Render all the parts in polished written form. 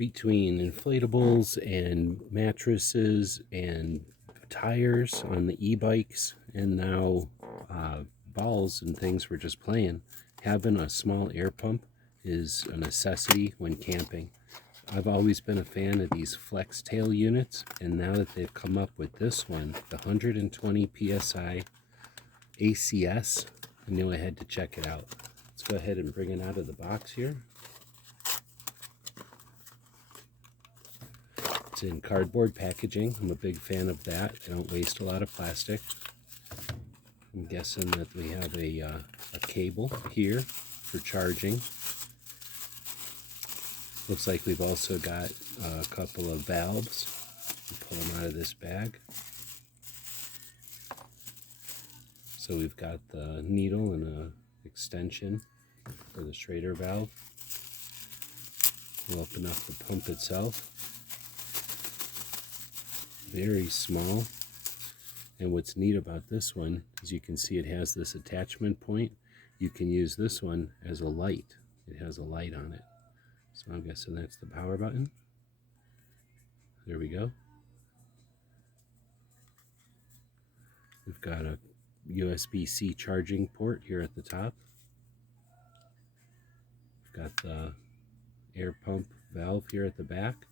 between inflatables and mattresses and tires on the e-bikes, and now balls and things we're just playing, having a small air pump is a necessity when camping. I've always been a fan of these FLEXTAIL units, and now that they've come up with this one, the 120 PSI ACS, I knew I had to check it out. Let's go ahead and bring it out of the box here. It's in cardboard packaging. I'm a big fan of that. They don't waste a lot of plastic. I'm guessing that we have a cable here for charging. Looks like we've also got a couple of valves. Pull them out of this bag. So we've got the needle and an extension for the Schrader valve. We'll open up the pump itself. Very small. And what's neat about this one is you can see it has this attachment point. You can use this one as a light. It has a light on it. So I'm guessing that's the power button. There we go. We've got a USB-C charging port here at the top. We've got the air pump valve here at the back.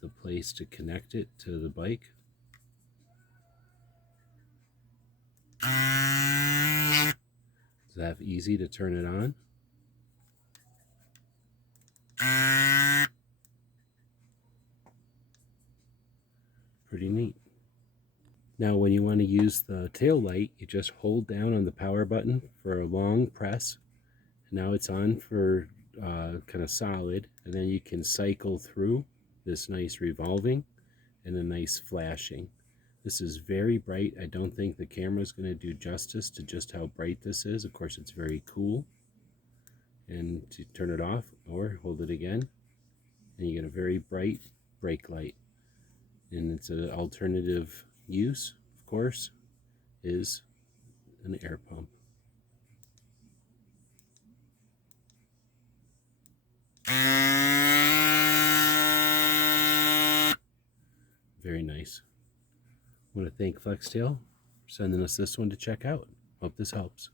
The place to connect it to the bike. Is that easy to turn it on? Pretty neat. Now when you want to use the tail light, you just hold down on the power button for a long press. Now it's on for kind of solid, and then you can cycle through this nice revolving and a nice flashing. This is very bright. I don't think the camera is going to do justice to just how bright this is. Of course, it's very cool. And to turn it off or hold it again, and you get a very bright brake light. And it's an alternative use, of course, is an air pump. Very nice. I want to thank FLEXTAIL for sending us this one to check out. Hope this helps.